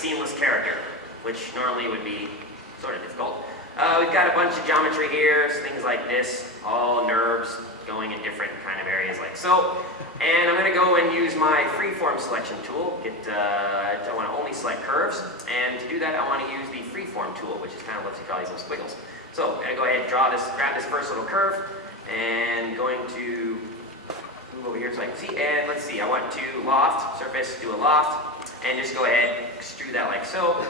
seamless character, which normally would be sort of difficult. We've got a bunch of geometry here, so things like this, all nerves going in different kind of areas like so. And I'm going to go and use my freeform selection tool. I want to only select curves, and to do that I want to use the freeform tool, which is kind of lets you draw these little squiggles. So I'm going to go ahead and grab this first little curve, and going to move over here so I can see, and let's see, I want to loft, surface, do a loft, and just go ahead and extrude that like so.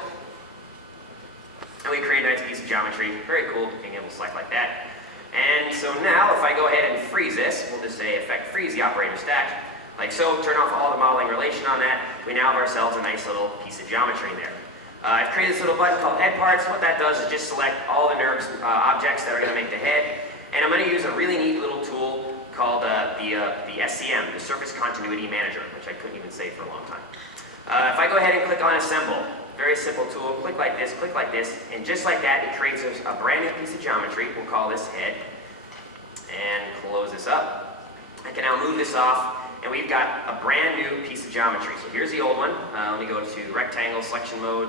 And we create a nice piece of geometry. Very cool being able to select like that. And so now if I go ahead and freeze this, we'll just say effect freeze the operator stack, like so, turn off all the modeling relation on that. We now have ourselves a nice little piece of geometry in there. I've created this little button called head parts. What that does is just select all the nerves, objects that are going to make the head. And I'm going to use a really neat little tool called the SCM, the Surface Continuity Manager, which I couldn't even say for a long time. If I go ahead and click on Assemble, very simple tool, click like this, and just like that, it creates a brand new piece of geometry. We'll call this head, and close this up. I can now move this off, and we've got a brand new piece of geometry. So here's the old one. Let me go to rectangle selection mode.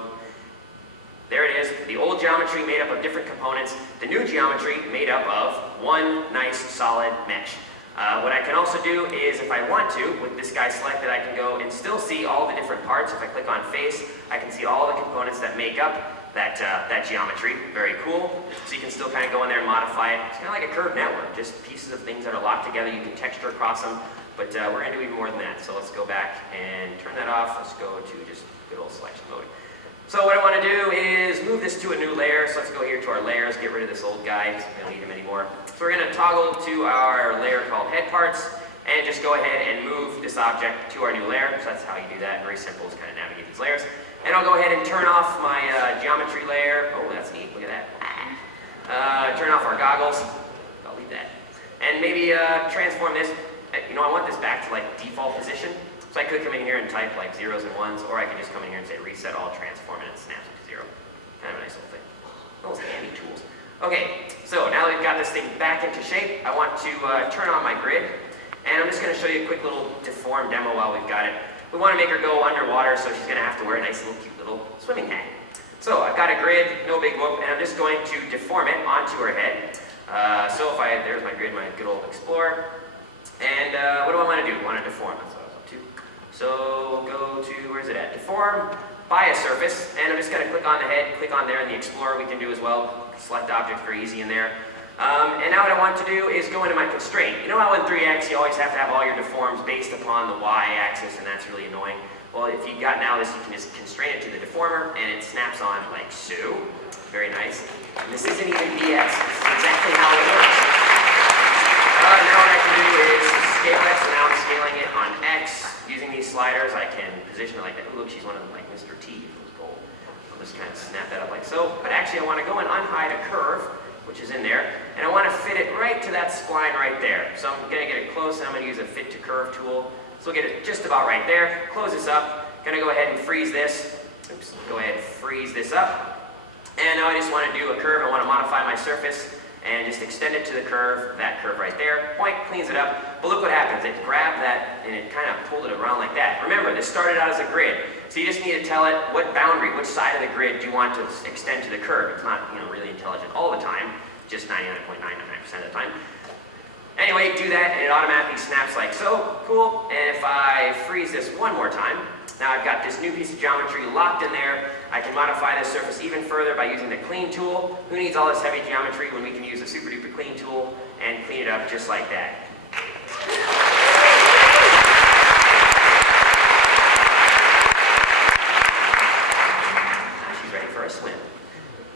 There it is, the old geometry made up of different components, the new geometry made up of one nice solid mesh. What I can also do is, if I want to, with this guy selected, I can go and still see all the different parts. If I click on face, I can see all the components that make up that geometry. Very cool. So you can still kind of go in there and modify it. It's kind of like a curved network, just pieces of things that are locked together. You can texture across them, but we're going to do even more than that. So let's go back and turn that off. Let's go to just good old selection mode. So what I want to do is move this to a new layer. So let's go here to our layers, get rid of this old guy, because we don't need him anymore. So we're going to toggle to our layer called head parts, and just go ahead and move this object to our new layer. So that's how you do that. Very simple, just kind of navigate these layers. And I'll go ahead and turn off my geometry layer. Oh, that's neat, look at that. Turn off our goggles. I'll leave that. And maybe transform this. You know, I want this back to like default position. So I could come in here and type like zeros and ones, or I could just come in here and say reset all transform, and it snaps it to zero. Kind of a nice little thing. Those handy tools. Okay, so now that we've got this thing back into shape, I want to turn on my grid, and I'm just going to show you a quick little deform demo while we've got it. We want to make her go underwater, so she's going to have to wear a nice little cute little swimming hat. So I've got a grid, no big whoop, and I'm just going to deform it onto her head. So if there's my grid, my good old Explorer. And what do I want to do? I want to deform. That's what I was up to. So go to, where's it at? Deform by a surface, and I'm just going to click on the head, click on there in the Explorer. We can do as well. Select object, very easy in there. And now what I want to do is go into my constraint. You know how in 3x you always have to have all your deforms based upon the y-axis, and that's really annoying? Well, if you've got now this, you can just constrain it to the deformer, and it snaps on like so. Very nice. And this isn't even BS. This is exactly how it works. Now what I can do is scale it, so now I'm scaling it on X. Using these sliders, I can position it like that. Ooh, look, she's one of them, like Mr. T. Gold. I'll just kind of snap that up like so. But actually, I want to go and unhide a curve, which is in there, and I want to fit it right to that spline right there. So I'm going to get it close, and I'm going to use a fit to curve tool. So we'll get it just about right there. Close this up. Going to go ahead and freeze this. Oops. Go ahead and freeze this up. And now I just want to do a curve. I want to modify my surface and just extend it to the curve, that curve right there. Point, cleans it up. But look what happens. It grabbed that and it kind of pulled it around like that. Remember, this started out as a grid. So you just need to tell it what boundary, which side of the grid do you want to extend to the curve. It's not, really intelligent all the time, just 99.999% of the time. Anyway, do that and it automatically snaps like so. Cool. And if I freeze this one more time, now I've got this new piece of geometry locked in there. I can modify this surface even further by using the clean tool. Who needs all this heavy geometry when we can use the super duper clean tool and clean it up just like that? Now she's ready for a swim.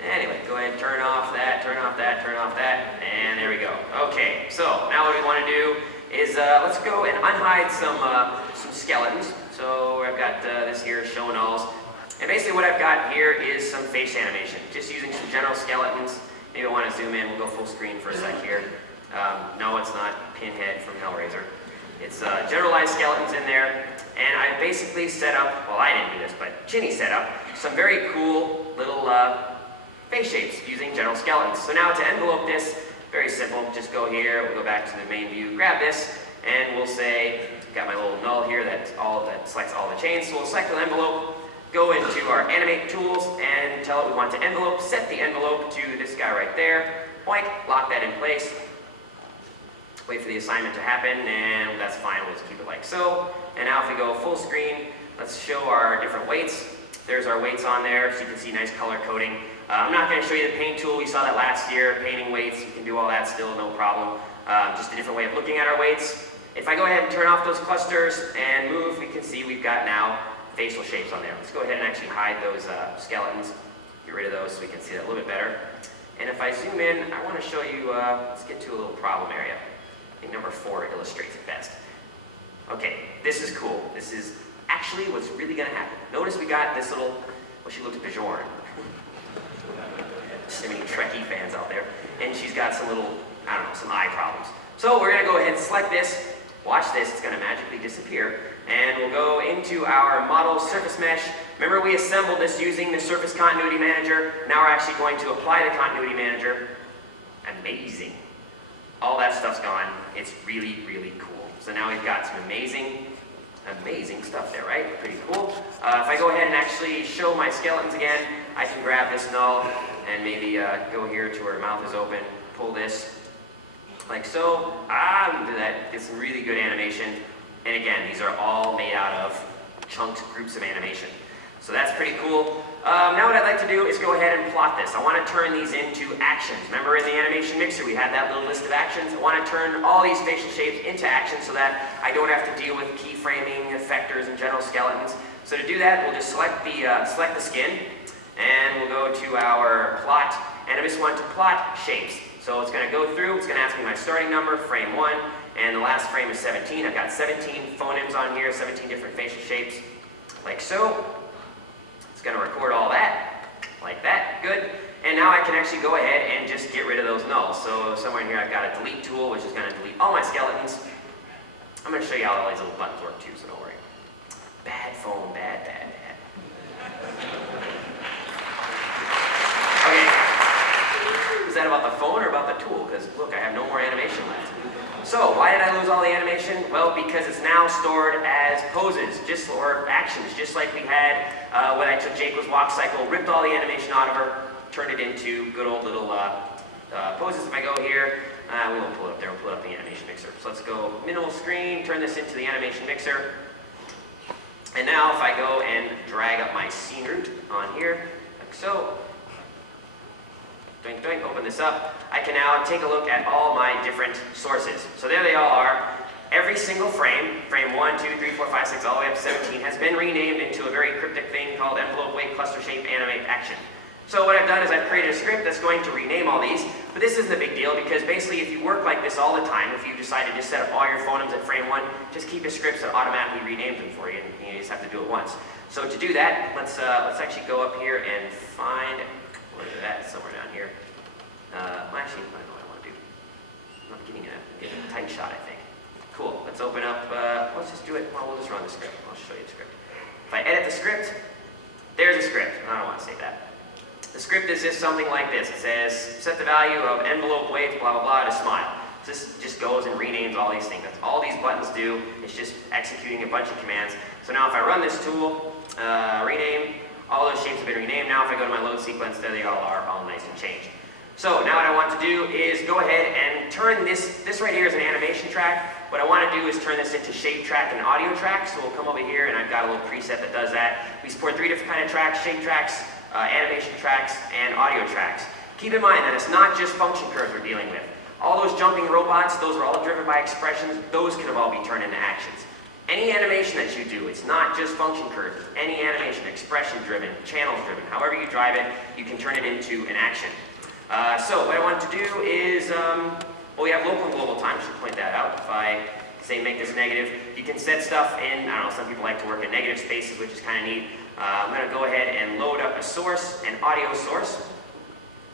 Anyway, go ahead and turn off that, turn off that, turn off that, and there we go. Okay, so now what we want to do is let's go and unhide some skeletons. So I've got this here, Schoennagel. And basically what I've got here is some face animation, just using some general skeletons. Maybe I want to zoom in, we'll go full screen for a sec here. No, it's not Pinhead from Hellraiser. It's generalized skeletons in there. And I basically set up, well I didn't do this, but Chinny set up some very cool little face shapes using general skeletons. So now to envelope this, very simple, just go here, we'll go back to the main view, grab this, and we'll say, got my little null here that selects all the chains, so we'll select an envelope, go into our animate tools and tell it we want to envelope, set the envelope to this guy right there, boink, lock that in place, wait for the assignment to happen, and that's fine, we'll just keep it like so. And now if we go full screen, let's show our different weights. There's our weights on there, so you can see nice color coding. I'm not going to show you the paint tool, we saw that last year, painting weights, you can do all that still, no problem. Just a different way of looking at our weights. If I go ahead and turn off those clusters and move, we can see we've got now facial shapes on there. Let's go ahead and actually hide those skeletons, get rid of those so we can see that a little bit better. And if I zoom in, I want to show you, let's get to a little problem area. I think number 4 illustrates it best. Okay, this is cool. This is actually what's really going to happen. Notice we got this little, well, she looks Bajorn. So many Trekkie fans out there. And she's got some little, I don't know, some eye problems. So we're going to go ahead and select this. Watch this, it's going to magically disappear. And we'll go into our model surface mesh. Remember we assembled this using the surface continuity manager. Now we're actually going to apply the continuity manager. Amazing. All that stuff's gone. It's really, really cool. So now we've got some amazing stuff there, right? Pretty cool. If I go ahead and actually show my skeletons again, I can grab this null and maybe go here to where her mouth is open, pull this like so. Do that. Get some really good animation. And again, these are all made out of chunked groups of animation. So that's pretty cool. Now what I'd like to do is go ahead and plot this. I want to turn these into actions. Remember in the animation mixer we had that little list of actions? I want to turn all these facial shapes into actions so that I don't have to deal with keyframing, effectors, and general skeletons. So to do that, we'll just select the skin, and we'll go to our plot, and I just want to plot shapes. So it's going to go through, it's going to ask me my starting number, frame 1, and the last frame is 17. I've got 17 phonemes on here, 17 different facial shapes, like so. It's going to record all that, like that, good. And now I can actually go ahead and just get rid of those nulls. So somewhere in here I've got a delete tool, which is going to delete all my skeletons. I'm going to show you how all these little buttons work too, so don't worry. Bad phone, bad. Okay. Is that about the phone or about the tool? Because look, I have no more animation left. So why did I lose all the animation? Well, because it's now stored as poses, or actions, just like we had when I took Jacob's walk cycle, ripped all the animation out of her, turned it into good old little poses. If I go here, we won't pull it up there, we'll pull it up the animation mixer. So let's go minimal screen, turn this into the animation mixer. And now if I go and drag up my scene root on here, like so, doink, doink, open this up, I can now take a look at all my different sources. So there they all are. Every single frame, frame 1, 2, 3, 4, 5, 6, all the way up to 17, has been renamed into a very cryptic thing called envelope weight cluster shape animate action. So what I've done is I've created a script that's going to rename all these, but this isn't a big deal because basically if you work like this all the time, if you decide to just set up all your phonemes at frame 1, just keep your scripts that automatically rename them for you, and you just have to do it once. So to do that, let's actually go up here and find, where is that, somewhere down here. Well, actually, I don't know what I want to do. I'm not getting a tight shot, I think. Cool, let's open up, let's just do it, well, we'll just run the script. I'll show you the script. If I edit the script, there's a script. I don't want to say that. The script is just something like this. It says, set the value of envelope weight, blah, blah, blah, to smile. So this just goes and renames all these things. That's all these buttons do. It's just executing a bunch of commands. So now if I run this tool, rename, all those shapes have been renamed. Now if I go to my load sequence, there they all are, all nice and changed. So now what I want to do is go ahead and turn this right here is an animation track. What I want to do is turn this into shape track and audio track. So we'll come over here and I've got a little preset that does that. We support 3 different kind of tracks, shape tracks, animation tracks, and audio tracks. Keep in mind that it's not just function curves we're dealing with. All those jumping robots, those are all driven by expressions, those could have all be turned into actions. Any animation that you do, it's not just function curves, it's any animation, expression driven, channels driven, however you drive it, you can turn it into an action. So what I want to do is, well, we have local and global time, I should point that out. If I say make this negative, you can set stuff in, I don't know, some people like to work in negative spaces, which is kind of neat. I'm going to go ahead and load up a source, an audio source,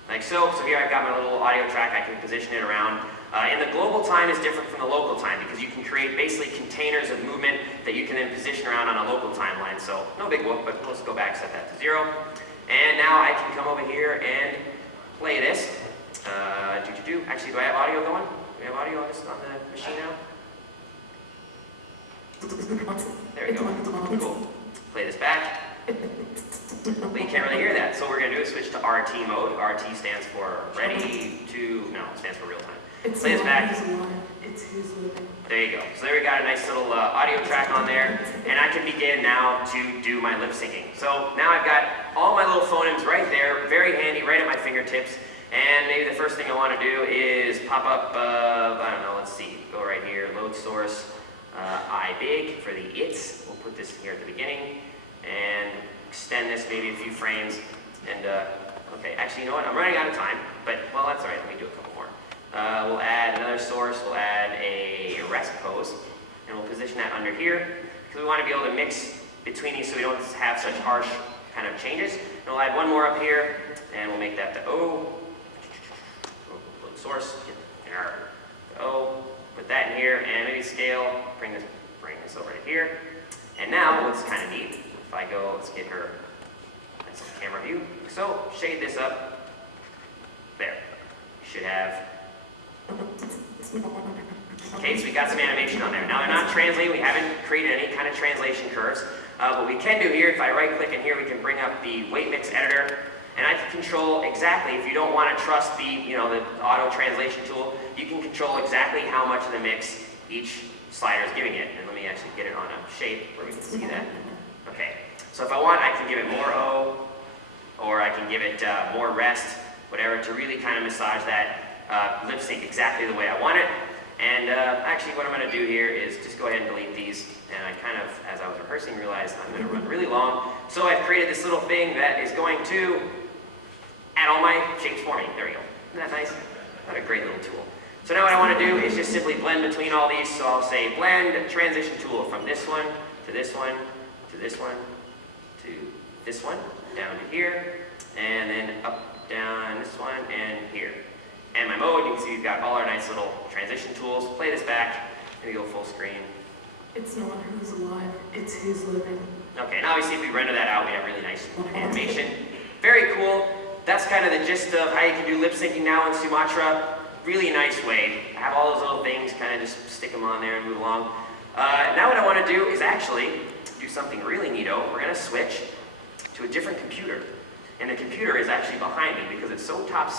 like so. So here I've got my little audio track, I can position it around. And the global time is different from the local time because you can create basically containers of movement that you can then position around on a local timeline. So no big whoop, but let's go back, set that to 0. And now I can come over here and play this. Actually, do I have audio going? Do we have audio on the machine now? There we go. Cool. Play this back. but you can't really hear that. So what we're going to do is switch to RT mode. RT stands for ready to, no, it stands for real time. Play this back. It's who's living. There you go. So there we got a nice little audio track on there, and I can begin now to do my lip syncing. So now I've got all my little phonemes right there, very handy, right at my fingertips. And maybe the first thing I want to do is pop up, I don't know, let's see, go right here, load source, I big for the its. We'll put this here at the beginning and extend this maybe a few frames. And okay, actually, you know what? I'm running out of time, but well, that's all right. Let me do a couple more. We'll add another source. We'll add a rest pose, and we'll position that under here because we want to be able to mix between these so we don't have such harsh kind of changes. And we'll add one more up here, and we'll make that the O. Load source, there, the O. Put that in here, and maybe scale. Bring this over to here. And now, what's kind of neat, if I go, let's get her nice little camera view. So shade this up. There. You should have. Okay, so we got some animation on there. Now they're not translating, we haven't created any kind of translation curves. What we can do here, if I right click in here, we can bring up the weight mix editor, and I can control exactly, if you don't want to trust the, the auto translation tool, you can control exactly how much of the mix each slider is giving it. And let me actually get it on a shape where we can see that. Okay, so if I want, I can give it more O, or I can give it more rest, whatever, to really kind of massage that lip sync exactly the way I want it. And actually what I'm going to do here is just go ahead and delete these. And I kind of, as I was rehearsing, realized I'm going to run really long. So I've created this little thing that is going to add all my shapes for me. There we go. Isn't that nice? What a great little tool. So now what I want to do is just simply blend between all these. So I'll say blend transition tool from this one to this one to this one to this one, down to here, and then up, down this one, and here. And my mode, you can see we've got all our nice little transition tools. Play this back, maybe go full screen. It's not who's alive, it's who's living. Okay, now obviously if we render that out, we have really nice animation. Very cool. That's kind of the gist of how you can do lip syncing now in Sumatra. Really nice way. Have all those little things, kind of just stick them on there and move along. Now what I want to do is actually do something really neato. We're going to switch to a different computer. And the computer is actually behind me because it's so top